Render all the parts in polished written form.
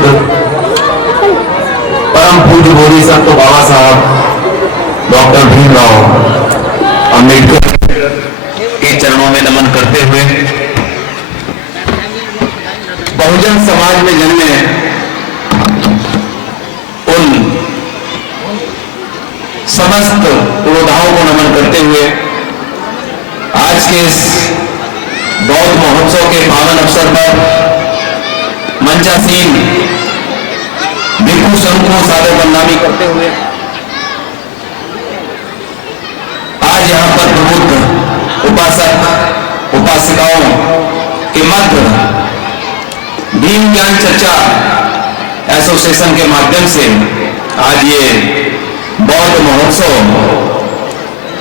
बुद्ध परम पूज्य बोधिसत्व तो बाबा साहब डॉक्टर भीमराव अंबेडकर के चरणों में नमन करते हुए बहुजन समाज में जन्मे उन समस्त पुरोधाओं को नमन करते हुए आज के इस बौद्ध महोत्सव के पावन अवसर पर मंचासीन भिक्षु संघ को सादर बंदनामी करते हुए आज यहां पर प्रबुद्ध उपासक उपासिकाओं के मध्य भीम ज्ञान चर्चा एसोसिएशन के माध्यम से आज ये बौद्ध महोत्सव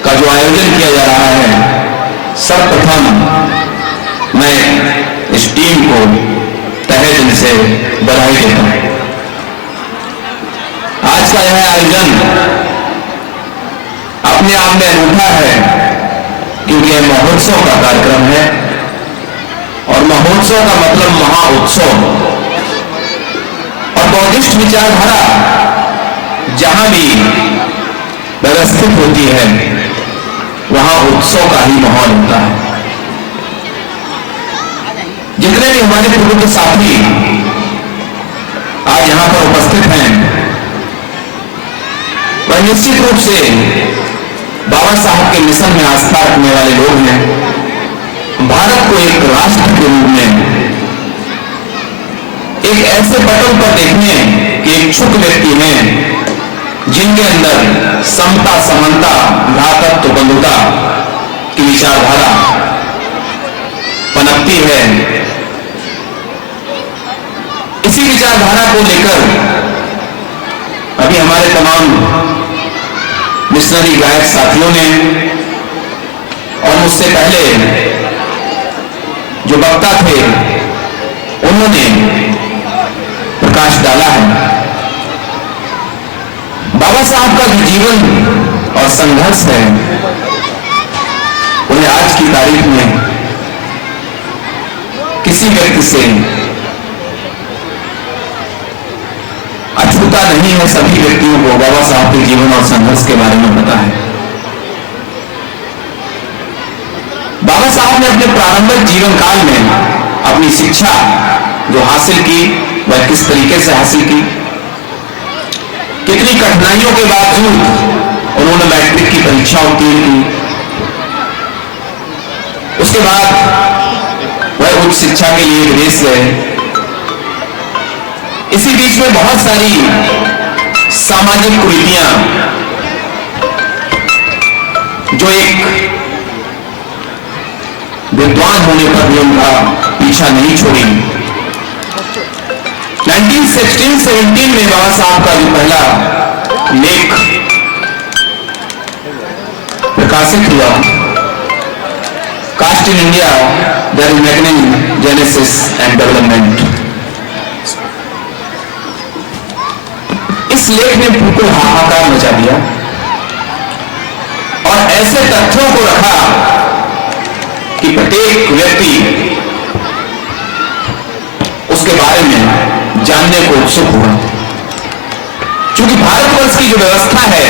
का जो आयोजन किया जा रहा है, सर्वप्रथम मैं इस टीम को तहे दिल से बधाई देता हूं। आज का यह आयोजन अपने आप में अनूठा है क्योंकि यह महोत्सव का कार्यक्रम है और महोत्सव का मतलब महाउत्सव। और बौद्धिस्ट विचारधारा जहां भी व्यवस्थित होती है वहां उत्सव का ही माहौल होता है। जितने भी हमारे प्रबुद्ध साथी आज यहां पर उपस्थित हैं वह निश्चित रूप से बाबा साहब के मिशन में आस्था रखने वाले लोग हैं। भारत को एक राष्ट्र के रूप में एक ऐसे पटल पर देखने के इच्छुक व्यक्ति हैं जिनके अंदर समता, समानता, भ्रातृत्व, बंधुता की विचारधारा पनपती है। इसी विचारधारा को लेकर अभी हमारे तमाम मिशनरी गायक साथियों ने और मुझसे पहले जो वक्ता थे उन्होंने प्रकाश डाला है। बाबा साहब का जो जीवन और संघर्ष है उन्हें आज की तारीख में किसी व्यक्ति से अछूता नहीं है। सभी व्यक्तियों को बाबा साहब के जीवन और संघर्ष के बारे में पता है। बाबा साहब ने अपने प्रारंभिक जीवन काल में अपनी शिक्षा जो हासिल की वह किस तरीके से हासिल की, कितनी कठिनाइयों के बावजूद उन्होंने मैट्रिक की परीक्षा उत्तीर्ण की, उसके बाद वह उच्च शिक्षा के लिए विदेश गए। इसी बीच में बहुत सारी सामाजिक कुरीतियां जो एक विद्वान होने पर भी उनका पीछा नहीं छोड़ी। 1916-17 में बाबा साहब का जो पहला लेख प्रकाशित हुआ, caste in India the imagining genesis and development, इस लेख ने बिल्कुल हाहाकार मचा दिया और ऐसे तथ्यों को रखा कि प्रत्येक व्यक्ति उसके बारे में जानने को उत्सुक हुआ। क्योंकि भारतवर्ष की जो व्यवस्था है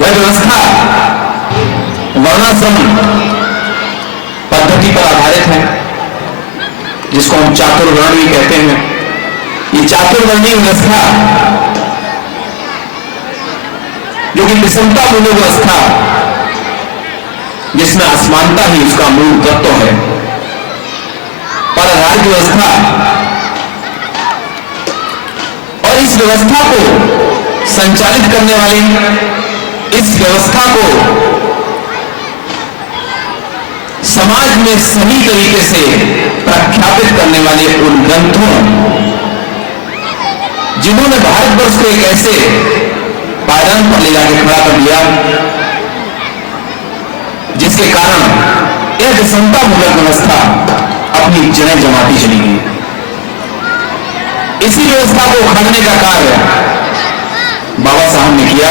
वह व्यवस्था वर्णाश्रम पद्धति पर आधारित है, जिसको हम चातुर्वर्ण भी कहते हैं। ये चातुर्वर्णीय व्यवस्था जो कि विषमता मूल व्यवस्था जिसमें असमानता ही उसका मूल तत्व है, पर आधारित व्यवस्था, और इस व्यवस्था को संचालित करने वाली, इस व्यवस्था को समाज में सही तरीके से प्रख्यापित करने वाले उन ग्रंथों जिन्होंने भारतवर्ष को एक ऐसे पायदान पर ले जाकर खड़ा कर दिया जिसके कारण यह विषमता मूलक व्यवस्था अपनी जड़ें जमाती चली गई। इसी व्यवस्था को उखाड़ने का कार्य बाबा साहब ने किया,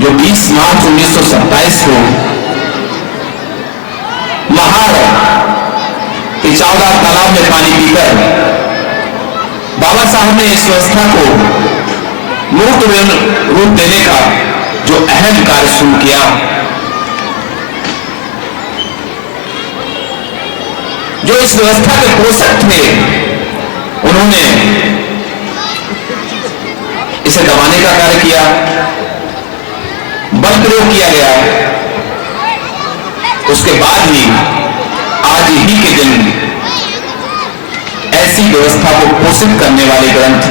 जो 20 मार्च 1927 को महाड़ कि चावदार तालाब में पानी पीकर बाबा साहब ने इस व्यवस्था को मूर्त रूप देने का जो अहम कार्य शुरू किया, जो इस व्यवस्था के पोषक थे, उन्होंने इसे दबाने का कार्य किया, बल प्रयोग किया गया। उसके बाद ही आज ही के दिन ऐसी व्यवस्था को पोषित करने वाले ग्रंथ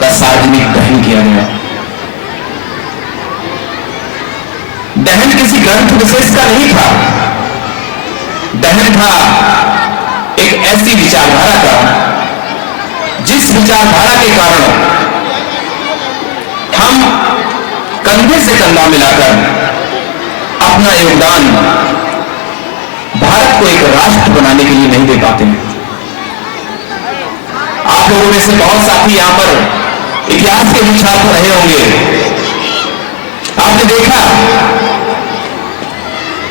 का सार्वजनिक दहन किया गया। दहन किसी ग्रंथ विशेष का नहीं था, दहन था एक ऐसी विचारधारा का जिस विचारधारा के कारण हम कंधे से कंधा मिलाकर अपना योगदान भारत को एक राष्ट्र बनाने के लिए नहीं दे पाते हैं। आप लोगों में से बहुत साथी यहां पर इतिहास के भी छात्र रहे होंगे। आपने देखा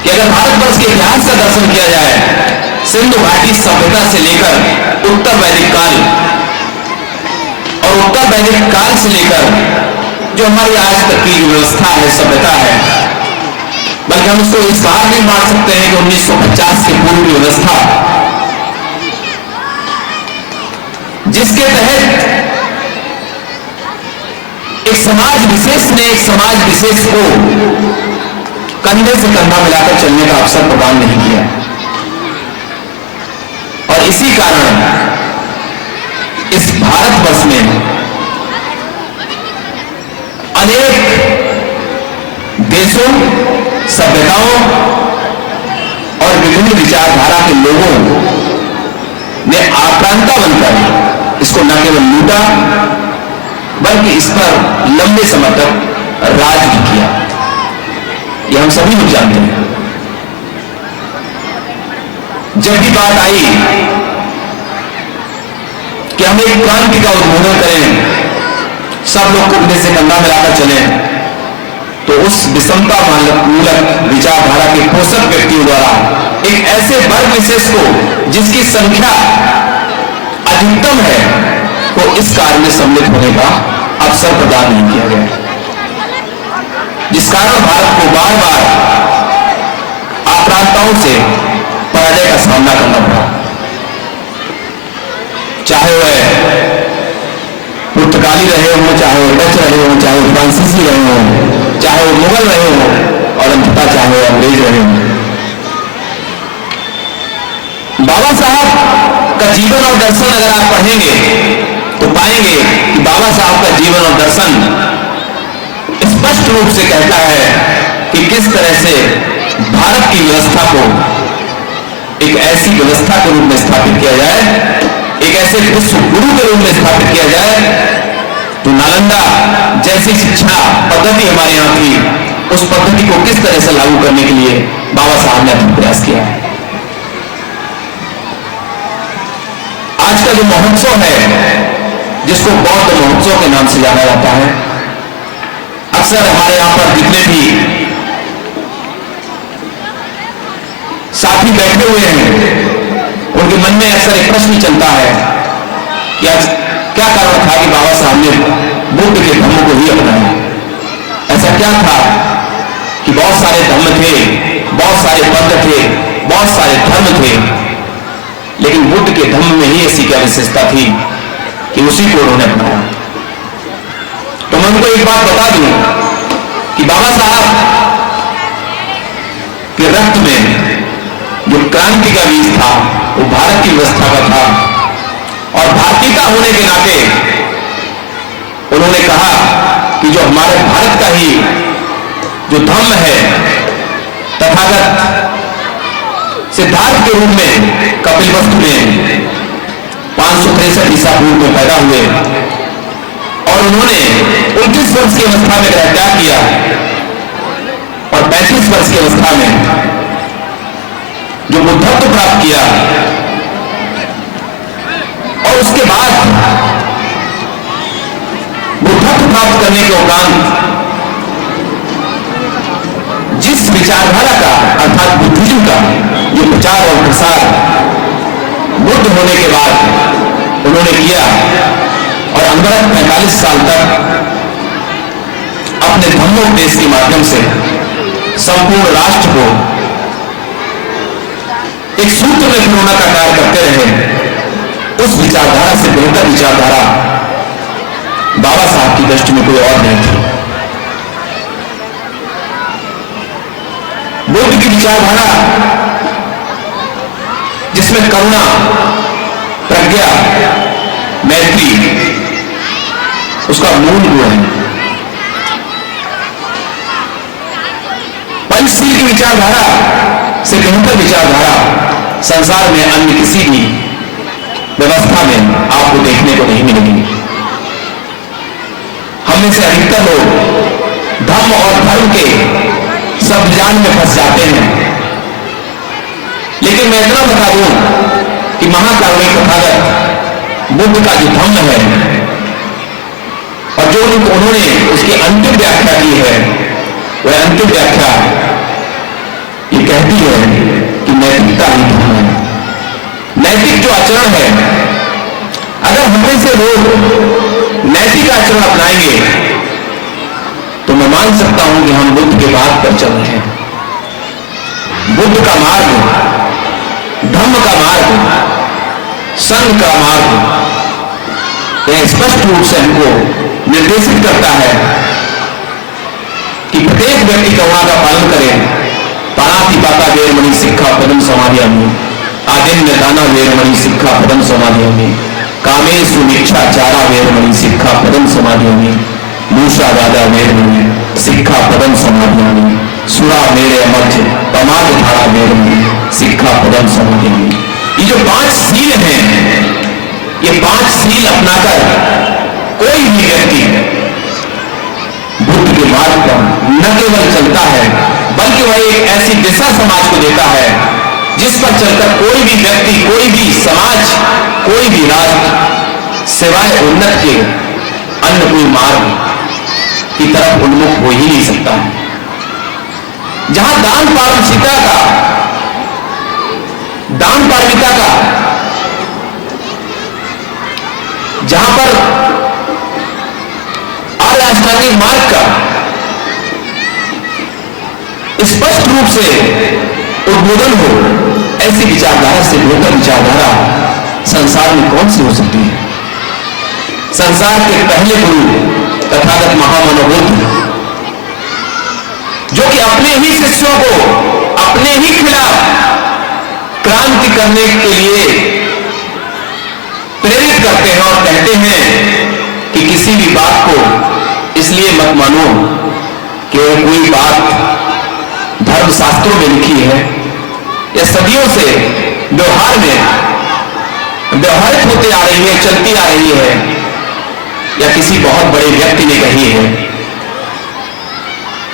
कि अगर भारतवर्ष के इतिहास का दर्शन किया जाए, सिंधु घाटी सभ्यता से लेकर उत्तर वैदिक काल और उत्तर वैदिक काल से लेकर जो हमारी आज तक की व्यवस्था है, सभ्यता है, बल्कि हम उसको इस बात नहीं मान सकते हैं कि 1950 के पूर्व की व्यवस्था जिसके तहत एक समाज विशेष ने एक समाज विशेष को कंधे से कंधा मिलाकर चलने का अवसर प्रदान नहीं किया। और इसी कारण इस भारतवर्ष में अनेक देशों, सभ्यताओं और विभिन्न विचारधारा के लोगों ने आक्रांता बनकर इसको न केवल लूटा बल्कि इस पर लंबे समय तक राज भी किया। ये हम सभी लोग जानते हैं। जब भी बात आई कि हम एक क्रांति का उद्बोधन करें, सब लोग कंधे से कंधा मिलाकर चले, तो उस विषमता मूलक विचारधारा के पोषक व्यक्तियों द्वारा एक ऐसे वर्ग विशेष को जिसकी संख्या अधिकतम है को इस कार्य में सम्मिलित होने का अवसर प्रदान नहीं किया गया, जिस कारण भारत को बार बार आक्रांताओं से पराजय का सामना करना पड़ा। चाहे वह पुर्तगाली रहे हो, चाहे वो डच रहे हो, चाहे वो फ्रांसीसी रहे हो, चाहे वो मुगल रहे हो और अंततः चाहे वो अंग्रेज रहे हो। बाबा साहब का जीवन और दर्शन अगर आप पढ़ेंगे तो पाएंगे कि बाबा साहब का जीवन और दर्शन स्पष्ट रूप से कहता है कि किस तरह से भारत की व्यवस्था को एक ऐसी व्यवस्था के रूप में स्थापित किया जाए, एक ऐसे विश्व गुरु के रूप में स्थापित किया जाए तो नालंदा जैसी शिक्षा पद्धति हमारे यहां थी, उस पद्धति को किस तरह से लागू करने के लिए बाबा साहब ने अपना प्रयास किया है। आज का जो महोत्सव है, जिसको बौद्ध महोत्सव के नाम से जाना जाता है, अक्सर हमारे यहां पर जितने भी साथी बैठे हुए हैं उनके मन में अक्सर एक प्रश्न चलता है कि आज क्या कारण था कि बाबा साहब ने बुद्ध के धर्म को ही अपनाया। ऐसा क्या था कि बहुत सारे धर्म थे, बहुत सारे पद थे, बहुत सारे धर्म थे, लेकिन बुद्ध के धर्म में ही ऐसी क्या विशेषता थी कि उसी को उन्होंने अपनाया। तो मैं उनको एक बात बता दूं कि बाबा साहब के रक्त में जो क्रांति का बीज था वो भारत की व्यवस्था का था, और भारतीयता होने के नाते उन्होंने कहा कि जो हमारे भारत का ही जो धर्म है, तथागत सिद्धार्थ के रूप में कपिलवस्तु में 563 ईसा पूर्व में पैदा हुए और उन्होंने 29 वर्ष की अवस्था में ग्रहत्याग किया और 35 वर्ष की अवस्था में जो बुद्धत्व प्राप्त किया, और उसके बाद बुद्धत्व प्राप्त करने के उपरांत जिस विचारधारा का अर्थात बुद्धिज्म का जो प्रचार और प्रसार बुद्ध होने के बाद उन्होंने किया और अनवरत 45 साल तक अपने धम्मोपदेश के माध्यम से संपूर्ण राष्ट्र को एक सूत्र में पिरोने का कार्य करते रहे। उस विचारधारा से बेहतर विचारधारा बाबा साहब की दृष्टि में कोई और नहीं थी। बुद्ध की विचारधारा जिसमें करुणा, प्रज्ञा, मैत्री उसका मूल गुण है। पंचशील की विचारधारा से बेहतर विचारधारा संसार में अन्य किसी भी व्यवस्था में आपको देखने को नहीं मिलेगी। हम में से अधिकतर लोग धर्म और धर्म के शब्दजाल में फंस जाते हैं। लेकिन मैं इतना बता दूं कि महाकारुणिक तथागत बुद्ध का जो धम्म है और जो उन्होंने उसकी अंतिम व्याख्या की है, वह अंतिम व्याख्या ये कहती है कि नैतिकता ही धर्म है। नैतिक जो आचरण है, अगर हमें से लोग नैतिक आचरण अपनाएंगे तो मैं मान सकता हूं कि हम बुद्ध के मार्ग पर चल रहे हैं। बुद्ध का मार्ग, धम्म का मार्ग, संघ का मार्ग यह स्पष्ट रूप से हमको निर्देशित करता है कि प्रत्येक व्यक्ति करुणा का पालन करे। पाणातिपाता वेरमणि सिक्खापदं समादयामि, आदिन्य दाना वेरमणि सिक्खापदं समादयामि, कामेषु मिच्छाचारा वेरमणि सिक्खापदं समादयामि, मूषावादा वेरमणि सिक्खापदं समादयामि, सुरा मेरे मध्य प्रमाद धारा वेरमणि सिक्खापदं समादयामि। ये जो 5 सील हैं, ये 5 सील अपनाकर कोई भी व्यक्ति बुद्ध के मार्ग पर न केवल चलता है बल्कि वह एक ऐसी दिशा समाज को देता है जिस पर चलकर कोई भी व्यक्ति, कोई भी समाज, कोई भी राष्ट्र सिवाय उन्नत के अन्य कोई मार्ग की तरफ उन्मुख हो ही नहीं सकता। जहां दान पारमिता का, जहां पर अराजनीतिक मार्ग का स्पष्ट रूप से उद्बोधन हो, ऐसी विचारधारा से बेहतर विचारधारा संसार में कौन सी हो सकती है। संसार के पहले गुरु तथागत महामानव बुद्ध, जो कि अपने ही शिष्यों को अपने ही खिलाफ क्रांति करने के लिए प्रेरित करते हैं और कहते हैं कि किसी भी बात को इसलिए मत मानो कि कोई बात धर्म शास्त्रों में लिखी है या सदियों से व्यवहार में व्यवहारित होती आ रही है, चलती आ रही है, या किसी बहुत बड़े व्यक्ति ने कही है।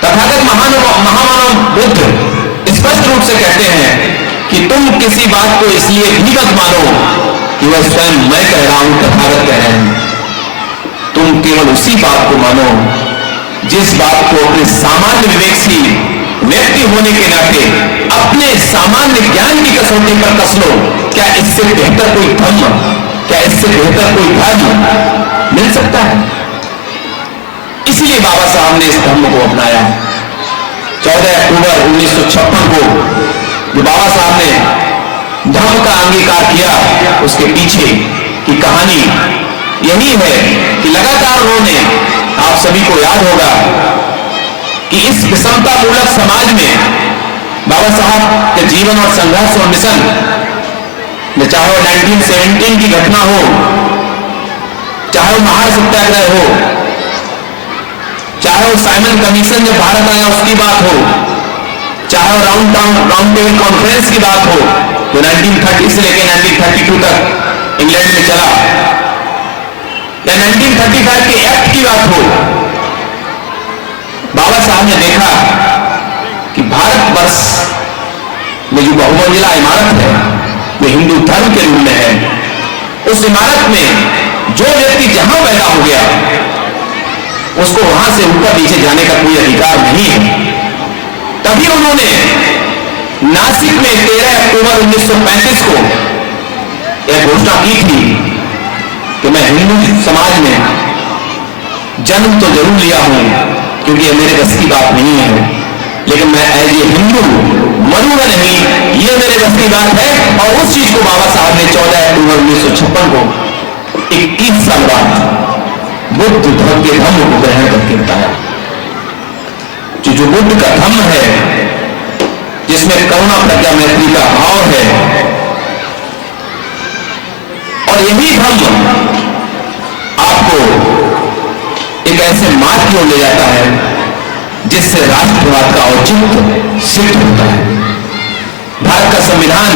तथागत महामानव बुद्ध स्पष्ट रूप से कहते हैं कि तुम किसी बात को इसलिए भी मत मानो कि वह स्वयं मैं कह रहा हूं, तथागत कह रहे हैं। तुम केवल उसी बात को मानो जिस बात को अपने सामान्य विवेकशील व्यक्ति होने के नाते अपने सामान्य ज्ञान की कसौटी पर कस लो। क्या इससे बेहतर कोई धर्म, क्या इससे बेहतर कोई धर्म मिल सकता है? इसीलिए बाबा साहब ने इस धर्म को अपनाया। 14 अक्टूबर 1956 को जो बाबा साहब ने धर्म का अंगीकार किया, उसके पीछे की कहानी यही है कि लगातार उन्होंने, आप सभी को याद होगा कि इस विषमता मूलक समाज में बाबा साहब के जीवन और संघर्ष और मिशन में, चाहे वो 1917 की घटना हो, चाहे वो महार सत्याग्रह हो, चाहे वो साइमन कमीशन जब भारत आया उसकी बात हो, चाहे वो राउंड टेबल कॉन्फ्रेंस की बात हो जो 1930 से लेकर 1932 तक इंग्लैंड में चला, या 1935 के एक्ट की बात हो, बाबा साहब ने देखा कि भारतवर्ष में जो बहुमंजिला इमारत है वो हिंदू धर्म के रूप में है। उस इमारत में जो व्यक्ति जहां पैदा हो गया उसको वहां से ऊपर नीचे जाने का कोई अधिकार नहीं है। तभी उन्होंने नासिक में 13 अक्टूबर 1935 को यह घोषणा की थी कि मैं हिंदू समाज में जन्म तो जरूर लिया हूं, क्योंकि यह मेरे बस की बात नहीं है, लेकिन मैं एज ए हिंदू मरूंगा नहीं, यह मेरे बस की बात है। और उस चीज को बाबा साहब ने 14 अक्टूबर 1956 को 21 साल बाद बुद्ध धर्म के धम्म को ग्रहण करके बताया। जो बुद्ध का धम्म है, जिसमें करुणा प्रज्ञा मैत्री का भाव है, और यही धम्म आपको एक ऐसे मार्ग की ओर ले जाता है जिससे राष्ट्रवाद का औचित्य सिद्ध होता है। भारत का संविधान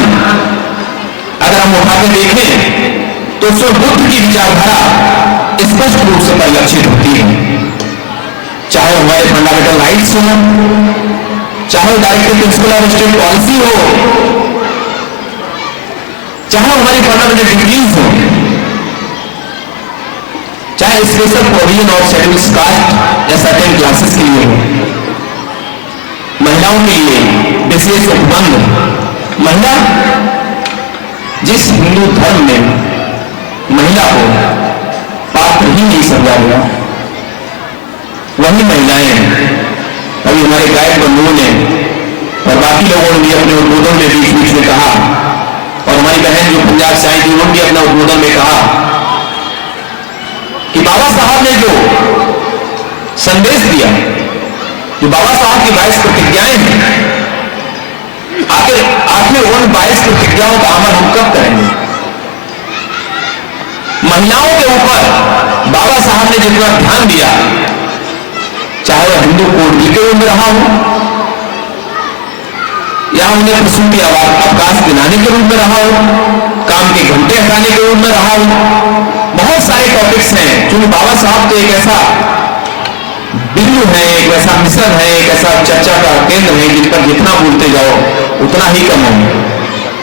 अगर हम उठा के देखें तो उसमें बुद्ध की विचारधारा स्पष्ट रूप से परिलक्षित होती है। चाहे हमारे फंडामेंटल राइट्स हो, चाहे directive principle of state policy हो, चाहे हमारी फंडामेंटल डिग्रीज हो, चाहे स्पेशल प्रोविजन और शेड्यूल कास्ट या सर्टेन क्लासेस के लिए हो, महिलाओं के लिए विशेष उपबंध। महिला, जिस हिंदू धर्म में महिला को पात्र ही नहीं समझा गया, वही महिलाएं अभी हमारे गायक बंधुओं ने और बाकी लोगों ने भी अपने उद्बोधन में बीच बीच में कहा, और हमारी बहन जो पंजाब से आई थी उन्होंने भी अपना उद्बोधन में कहा कि बाबा साहब ने जो संदेश दिया, जो बाबा साहब की 22 प्रतिज्ञाएं हैं, आखिर उन 22 प्रतिज्ञाओं का अमल हम कब करेंगे? महिलाओं के ऊपर बाबा साहब ने जितना ध्यान दिया, चाहे वह हिंदू कोड के रूप में रहा हो, या उन्हें प्रसूति अवकाश दिलाने के रूप में रहा हो, काम के घंटे हटाने के रूप में रहा हो, बहुत सारे टॉपिक्स हैं। क्योंकि बाबा साहब तो एक ऐसा बिंदु है, एक ऐसा मिशन है, एक ऐसा चर्चा का केंद्र है जिन पर जितना बोलते जाओ उतना ही कम है,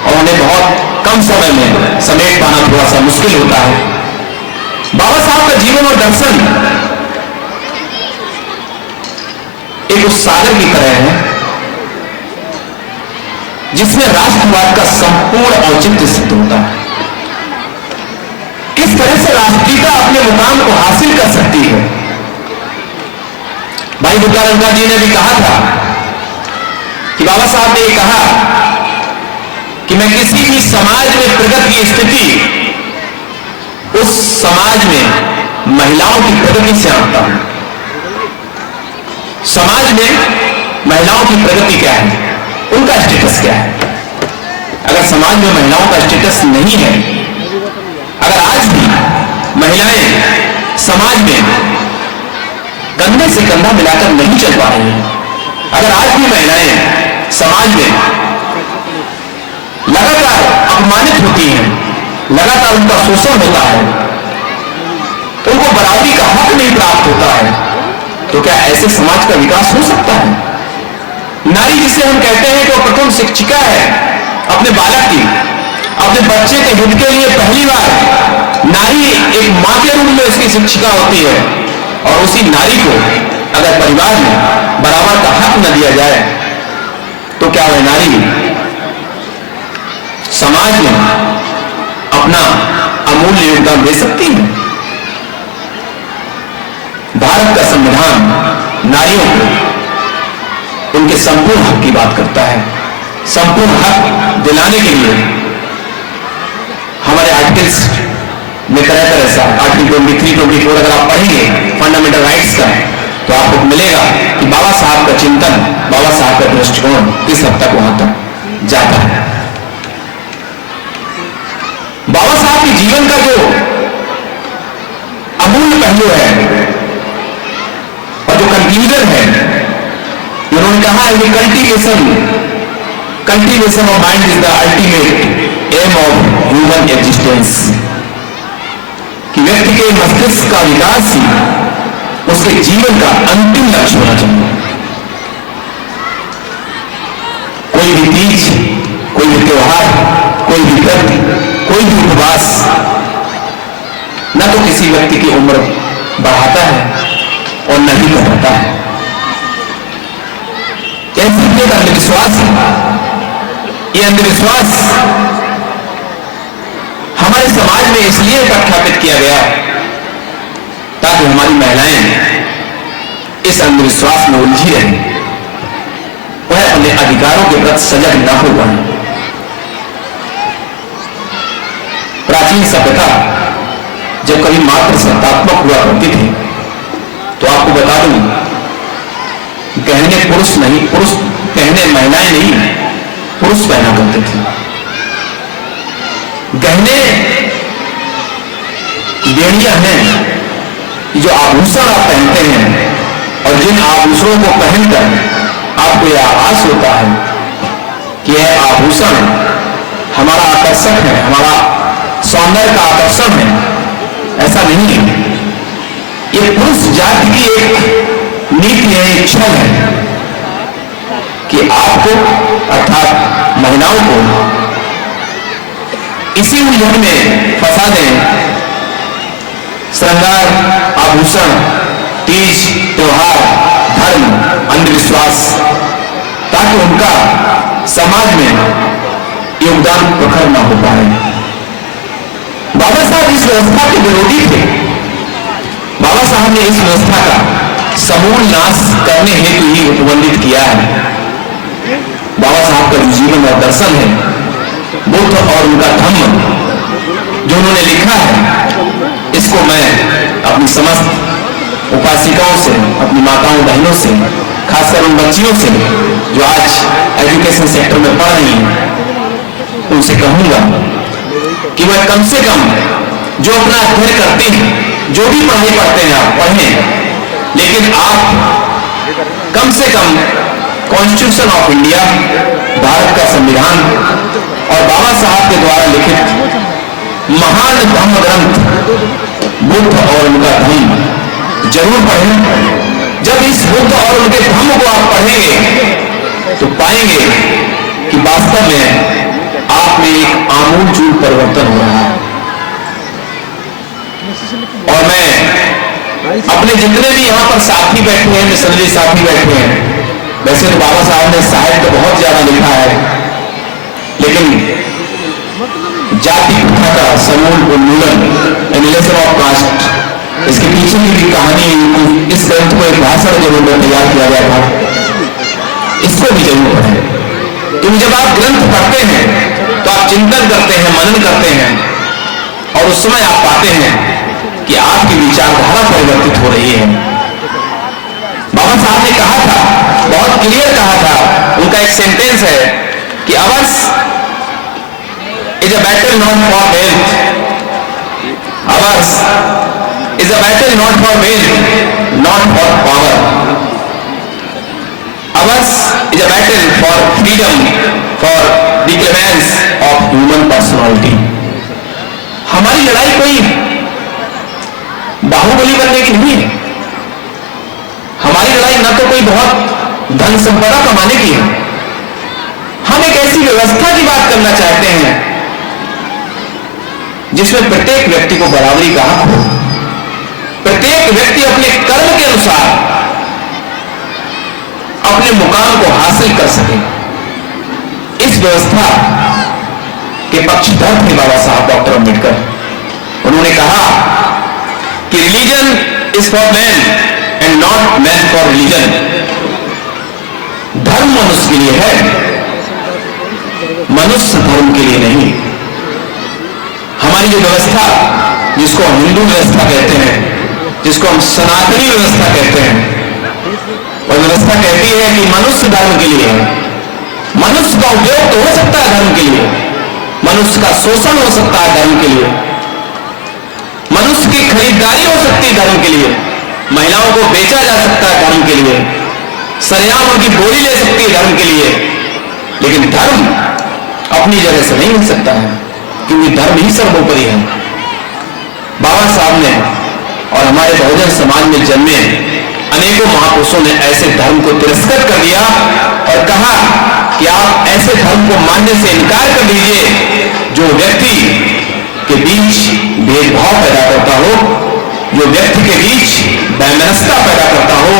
और उन्हें बहुत कम समय में समेट पाना थोड़ा सा मुश्किल होता है। बाबा साहब का जीवन और दर्शन एक उस सागर की तरह है जिसमें राष्ट्रवाद का संपूर्ण औचित्य सिद्ध होता है। किस तरह से राष्ट्रीयता अपने मुकाम को हासिल कर सकती है? भाई बुद्धारंगा जी ने भी कहा था कि बाबा साहब ने ये कहा कि मैं किसी भी समाज में प्रगति की स्थिति उस समाज में महिलाओं की प्रगति से आंकता हूं। समाज में महिलाओं की प्रगति क्या है, उनका स्टेटस क्या है? अगर समाज में महिलाओं का स्टेटस नहीं है, अगर आज भी महिलाएं समाज में कंधे से कंधा मिलाकर नहीं चल पा रही हैं, अगर आज भी महिलाएं समाज में लगातार अपमानित होती हैं, लगातार उनका शोषण होता है, उनको बराबरी का हक नहीं प्राप्त होता है, तो क्या ऐसे समाज का विकास हो सकता है? नारी जिसे हम कहते हैं कि वो प्रथम शिक्षिका है अपने बालक की, अपने बच्चे के हित के लिए पहली बार नारी एक मां के रूप में उसकी शिक्षिका होती है, और उसी नारी को अगर परिवार में बराबर का हक न दिया जाए तो क्या वह नारी समाज में अपना अमूल्य योगदान दे सकती है? भारत का संविधान नारियों को उनके संपूर्ण हक की बात करता है। संपूर्ण हक दिलाने के लिए हमारे आर्टिकल्स में तरह तरह से आर्टिकल 23, 24 अगर आप पढ़ेंगे फंडामेंटल राइट्स का, तो आपको मिलेगा कि बाबा साहब का चिंतन, बाबा साहब का दृष्टिकोण किस हद तक वहां तक जाता है। बाबा साहब के जीवन का जो अमूल्य पहलू है और जो कंक्लूजन है, उन्होंने कहा है कि cultivation of mind is the ultimate aim of human existence, कि व्यक्ति के मस्तिष्क का विकास ही उसके जीवन का अंतिम लक्ष्य होना चाहिए। कोई भी तीज, कोई भी त्योहार, कोई भी व्रत, कोई भी उपवास न तो किसी व्यक्ति की उम्र बढ़ाता है और न ही घटाता है। ऐसी एक अंधविश्वास है। ये अंधविश्वास हमारे समाज में इसलिए प्रख्यापित किया गया ताकि हमारी महिलाएं इस अंधविश्वास में उलझी रहें, वह अपने अधिकारों के प्रति सजग न हो पाए। प्राचीन सभ्यता जब कभी मात्र सत्तात्मक हुआ करती थी तो आपको बता दूं, गहने पुरुष गहने महिलाएं नहीं, पुरुष पहना करते थे। गहने बेड़ियां हैं, जो आभूषण आप पहनते हैं, और जिन आभूषणों को पहनकर आपको यह आभास होता है कि यह आभूषण हमारा आकर्षक है, हमारा सौंदर्य का आकर्षण है, ऐसा नहीं है। ये पुरुष जाति की एक नीति है, एक छल है कि आपको अर्थात महिलाओं को इसी उलझन में फंसा दें। श्रृंगार, आभूषण, तीज, त्योहार, धर्म, अंधविश्वास, ताकि उनका समाज में योगदान प्रखर न हो पाए। बाबा साहब इस व्यवस्था के विरोधी थे। बाबा साहब ने इस व्यवस्था का समूल नाश करने हेतु ही उपबंधित किया है। बाबा साहब का जो जीवन और दर्शन है, बुद्ध और उनका धम्म जो उन्होंने लिखा है, इसको मैं अपनी समस्त उपासिकाओं से, अपनी माताओं बहनों से, खासकर उन बच्चियों से जो आज एजुकेशन सेक्टर में पढ़ रही हैं, उनसे कहूंगा कि वह कम से कम जो अपना अध्ययन करते हैं, जो भी पढ़ाई पढ़ते हैं आप पढ़ें, लेकिन आप कम से कम कॉन्स्टिट्यूशन ऑफ इंडिया, भारत का संविधान और बाबा साहब के द्वारा लिखित महान धम्म ग्रंथ बुद्ध और उनका धम्म जरूर पढ़ें। जब इस बुद्ध और उनके धम्म को आप पढ़ेंगे तो पाएंगे कि वास्तव में आप में एक आमूलचूल परिवर्तन हो रहा है। और मैं अपने जितने भी यहाँ पर साथी बैठे हैं, मिशनरी साथी बैठे हैं, वैसे तो बाबा साहब ने साहित्य बहुत ज्यादा लिखा है, लेकिन जाति प्रथा का समूल उन्मूलन, एनिहिलेशन ऑफ कास्ट, इसके पीछे की भी कहानी, इस ग्रंथ को एक भाषण के रूप में तैयार किया गया था, इसको भी जरूर पढ़ें। क्योंकि जब आप ग्रंथ पढ़ते हैं तो आप चिंतन करते हैं, मनन करते हैं, और उस समय आप पाते हैं कि आपकी विचारधारा परिवर्तित हो रही है। बाबा साहब ने कहा था, बहुत क्लियर कहा था, उनका एक सेंटेंस है कि ours is a battle not for wealth, ours is a battle not for wealth, not for power, ours is a battle for freedom, for the clemens of human personality. हमारी लड़ाई कोई बाहुबली बनने की नहीं है। हमारी लड़ाई न तो कोई बहुत धन संपदा कमाने की है, हम एक ऐसी व्यवस्था की बात करना चाहते हैं जिसमें प्रत्येक व्यक्ति को बराबरी का हक हो, प्रत्येक व्यक्ति अपने कर्म के अनुसार अपने मुकाम को हासिल कर सके। इस व्यवस्था के पक्षधर थे बाबा साहब डॉक्टर अंबेडकर। उन्होंने कहा कि religion is for man and not man for religion. धर्म मनुष्य के लिए है, मनुष्य धर्म के लिए नहीं। हमारी जो व्यवस्था, जिसको हम हिंदू व्यवस्था कहते हैं, जिसको हम सनातनी व्यवस्था कहते हैं, और व्यवस्था कहती है कि मनुष्य धर्म के लिए है। मनुष्य का उपयोग तो हो सकता है धर्म के लिए, मनुष्य का शोषण हो सकता है धर्म के लिए, मनुष्य की खरीदारी हो सकती है धर्म के लिए, महिलाओं को बेचा जा सकता है धर्म के लिए, सरेआम उनकी बोली ले सकती है धर्म के लिए, लेकिन धर्म अपनी जगह से नहीं मिल सकता है, क्योंकि धर्म ही सर्वोपरि है। बाबा साहब ने और हमारे बहुजन समाज में जन्मे अनेकों महापुरुषों ने ऐसे धर्म को तिरस्कृत कर दिया और कहा कि आप ऐसे धर्म को मानने से इनकार कर दीजिए जो व्यक्ति के बीच भेदभाव पैदा करता हो, जो व्यक्ति के बीच वैमनस्यता पैदा करता हो,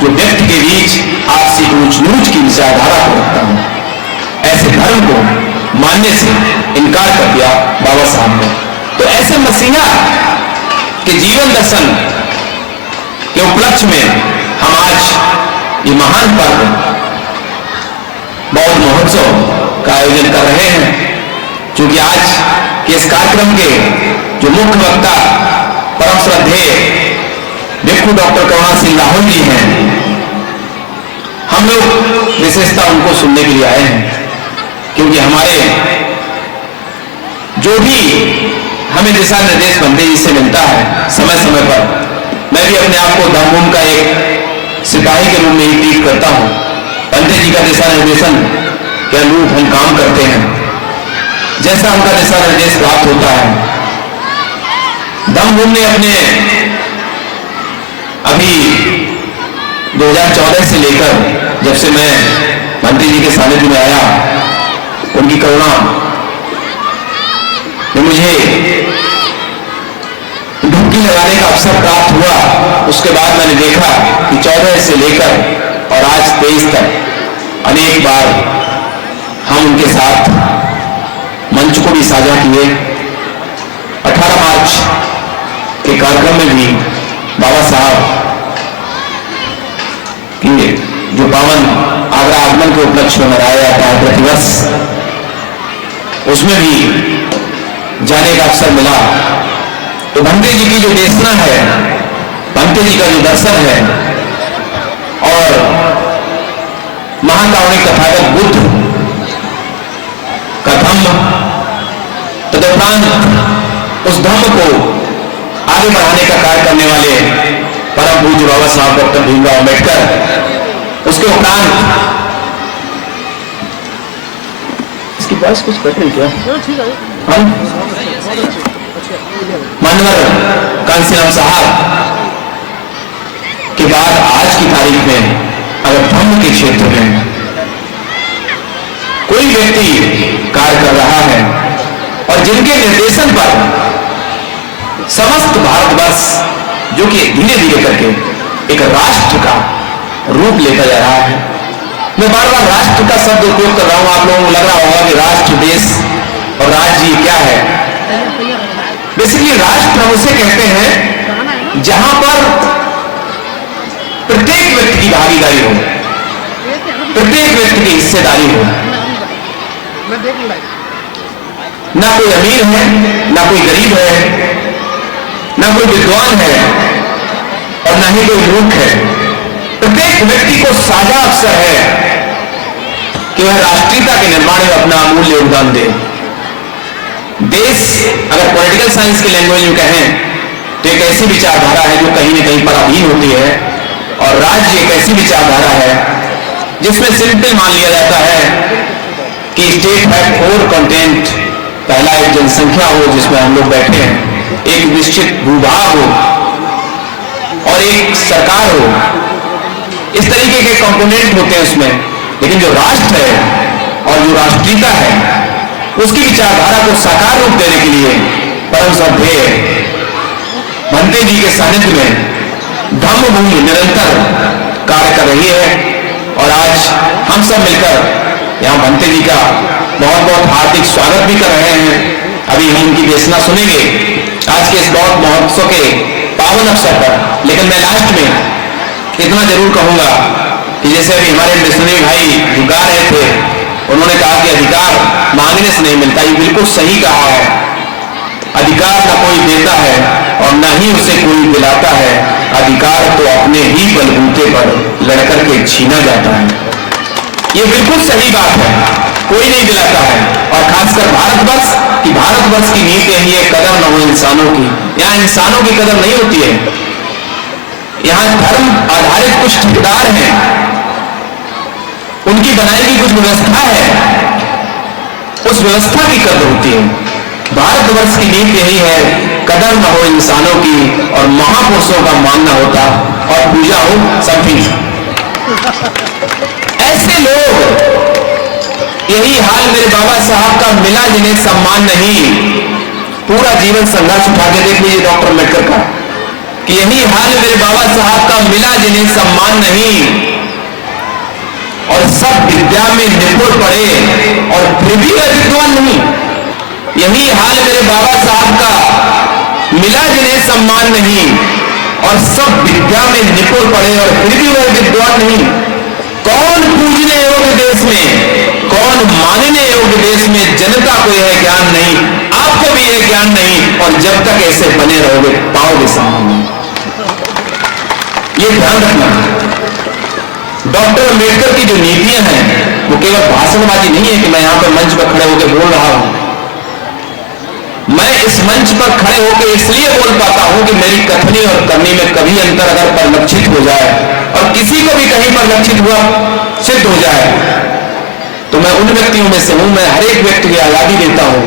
जो व्यक्ति के बीच आपसी ऊंच नीच की विचारधारा को रखता हो। ऐसे धर्म को मानने से इनकार कर दिया बाबा साहब ने। तो ऐसे मसीहा के जीवन दर्शन के उपलक्ष्य में हम आज ये महान पर्व बौद्ध महोत्सव का आयोजन कर रहे हैं, क्योंकि आज के इस कार्यक्रम के जो मुख्य वक्ता परम श्रद्धेय भिक्षु डॉक्टर करुणा सिंह राहुल जी हैं, हम लोग विशेषता उनको सुनने के लिए आए हैं, क्योंकि हमारे जो भी हमें दिशा निर्देश पंडित जी से मिलता है समय समय पर, मैं भी अपने आप को धर्मभूमि का एक सिपाही के रूप में ही ट्रीट करता हूं। पंडित जी का दिशा निर्देशन के अनुरूप हम काम करते हैं, जैसा उनका दिशा निर्देश प्राप्त होता है। धर्मभूमि ने अपने अभी 2014 से लेकर जब से मैं मंत्री जी के सानिध्य में आया, उनकी करुणा में मुझे डुबकी लगाने का अवसर प्राप्त हुआ। उसके बाद मैंने देखा कि 14 से लेकर और आज 23 तक अनेक बार हम उनके साथ मंच को भी साझा किए। 18 मार्च के कार्यक्रम में भी बाबा साहब की जो पावन आगरा आगमन के उपलक्ष्य में मनाया जाता है प्रतिवर्ष, उसमें भी जाने का अवसर मिला। तो भंते जी की जो देशना है, भंते जी का जो दर्शन है और महाकारुणिक तथागत बुद्ध का धम्म, तदुपरांत उस धम्म को आगे बढ़ाने का कार्य करने वाले परम पूज्य बाबा साहब डॉक्टर भीमराव अम्बेडकर, उसके उपरांत इसकी पास कुछ कठिन क्या मानवर कांसीराम साहब के बाद आज की तारीख में अगर धम्म के क्षेत्र में कोई व्यक्ति कार्य कर रहा है और जिनके निर्देशन पर समस्त भारतवर्ष जो कि धीरे धीरे करके एक राष्ट्र का रूप लेता जा रहा है, मैं बार बार राष्ट्र का शब्द उपयोग कर रहा हूं, आप लोगों को लग रहा होगा कि राष्ट्र, देश और राज्य क्या है। बेसिकली राष्ट्र हम उसे कहते हैं जहां पर प्रत्येक व्यक्ति की भागीदारी हो, प्रत्येक व्यक्ति की हिस्सेदारी हो। ना कोई अमीर है, ना कोई गरीब है, ना कोई विद्वान है और ना ही कोई मूर्ख है। प्रत्येक व्यक्ति को साझा अवसर है कि वह राष्ट्रीयता के निर्माण में अपना अमूल्य योगदान दे। देश अगर पॉलिटिकल साइंस की लैंग्वेज में कहें तो एक ऐसी विचारधारा है जो कहीं न कहीं पराधीन होती है, और राज्य एक ऐसी विचारधारा है जिसमें सिंपल मान लिया जाता है कि स्टेट है 4 कंटेंट। पहला एक जनसंख्या हो जिसमें हम लोग बैठे हैं, एक निश्चित भूभाग हो और एक सरकार हो। इस तरीके के कंपोनेंट होते हैं उसमें। लेकिन जो राष्ट्र है और जो राष्ट्रीयता है, उसकी विचारधारा को साकार रूप देने के लिए परम श्रद्धेय भंते जी के सानिध्य में धम्मभूमि निरंतर कार्य कर रही है। और आज हम सब मिलकर यहाँ भंते जी का बहुत बहुत हार्दिक स्वागत भी कर रहे हैं। अभी हम उनकी देशना सुनेंगे आज के इस बौद्ध महोत्सव के पावन अवसर पर। लेकिन मैं लास्ट में इतना जरूर कहूंगा कि जैसे अभी हमारे मिशनरी भाई जो गा रहे थे, उन्होंने कहा कि अधिकार मांगने से नहीं मिलता। ये बिल्कुल सही कहा है। अधिकार न कोई देता है और न ही उसे कोई दिलाता है। अधिकार तो अपने ही बलबूते पर लड़कर के छीना जाता है। ये बिल्कुल सही बात है, कोई नहीं दिलाता है। और खासकर भारतवर्ष की नीति यही है, कदर न हो इंसानों की। यहाँ इंसानों की कदर नहीं होती है। यहाँ धर्म आधारित कुछ ठेकेदार हैं, उनकी बनाई गई कुछ व्यवस्था है, उस व्यवस्था की कदर होती है। भारतवर्ष की नीति यही है, कदर न हो इंसानों की और महापुरुषों का मानना होता और पूजा हो सबकी। ऐसे लोग, यही हाल मेरे बाबा साहब का मिला जिन्हें सम्मान नहीं। पूरा जीवन संघर्ष उठा के देख लीजिए डॉक्टर अम्बेडकर का, कि यही हाल मेरे बाबा साहब का मिला जिन्हें सम्मान नहीं, और सब विद्या में निपुण पड़े और फिर भी वह विद्वान नहीं। यही हाल मेरे बाबा साहब का, मिला जिन्हें सम्मान नहीं और सब विद्या में निपुण पड़े और फिर भी वह विद्वान नहीं। कौन पूजने योग्य देश में, कौन मानने योग्य देश में, जनता को यह ज्ञान नहीं, आपको भी यह ज्ञान नहीं, और जब तक ऐसे बने रहोगे पाओगे सम्मान नहीं। ये ध्यान रखना। डॉक्टर अम्बेडकर की जो नीतियां हैं वो केवल भाषणबाजी नहीं है कि मैं यहां पर मंच पर खड़े होकर बोल रहा हूं। मैं इस मंच पर खड़े होकर इसलिए बोल पाता हूं कि मेरी कथनी और करनी में कभी अंतर अगर परिलक्षित हो जाए और किसी को भी कहीं परिलक्षित हुआ सिद्ध हो जाए तो मैं उन व्यक्तियों में से हूं। मैं हर एक व्यक्ति की आजादी देता हूं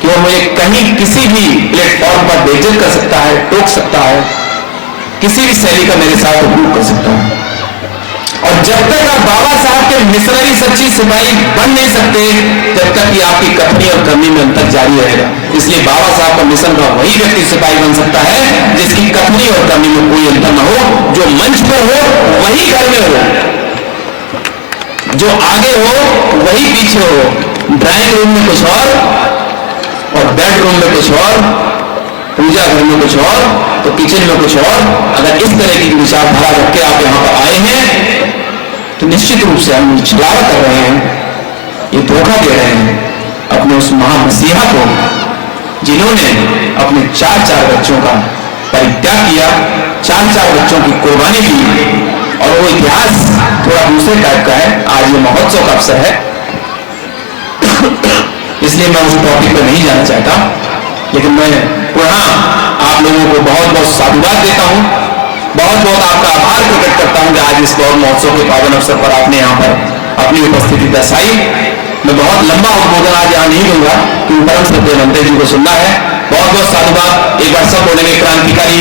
कि वो मुझे कहीं किसी भी प्लेटफॉर्म पर बेइज्जत कर सकता है, टोक सकता है, किसी भी शैली का मेरे साथ उपयोग कर सकता है। और जब तक आप बाबा साहब के मिशनरी सच्ची सिपाही बन नहीं सकते जब तक कि आपकी कथनी और करनी में अंतर जारी रहेगा। इसलिए बाबा साहब का मिशन का वही व्यक्ति सिपाही बन सकता है जिसकी कथनी और करनी में कोई अंतर न हो, जो मंच पर हो वही घर में हो, जो आगे हो वही पीछे हो, ड्राइंग रूम में कुछ और बेडरूम में कुछ और, पूजा घर में कुछ और, तो किचन में कुछ और। अगर इस तरह की विचारधारा रख के आप यहां पर आए हैं तो निश्चित रूप से हम छलावा कर रहे हैं, ये धोखा दे रहे हैं अपने उस महामसीहा को जिन्होंने अपने 4 बच्चों का परित्याग किया, 4 बच्चों की कुर्बानी की। और वो इतिहास थोड़ा दूसरे टाइप का है। आज ये महोत्सव का अवसर है इसलिए मैं उस टॉपिक पर नहीं जाना चाहता, लेकिन मैं पुनः आप लोगों को बहुत बहुत साधुवाद देता हूं, बहुत बहुत आपका आभार प्रकट करता हूं कि आज इस गौर महोत्सव के पावन अवसर पर आपने यहाँ पर अपनी उपस्थिति दर्शाई। मैं बहुत लंबा उद्बोधन आज यहाँ नहीं दूंगा क्योंकि परम श्रद्धेय मंत्री जी को सुनना है। बहुत बहुत साधुवाद। एक बार सब बोलेंगे क्रांतिकारी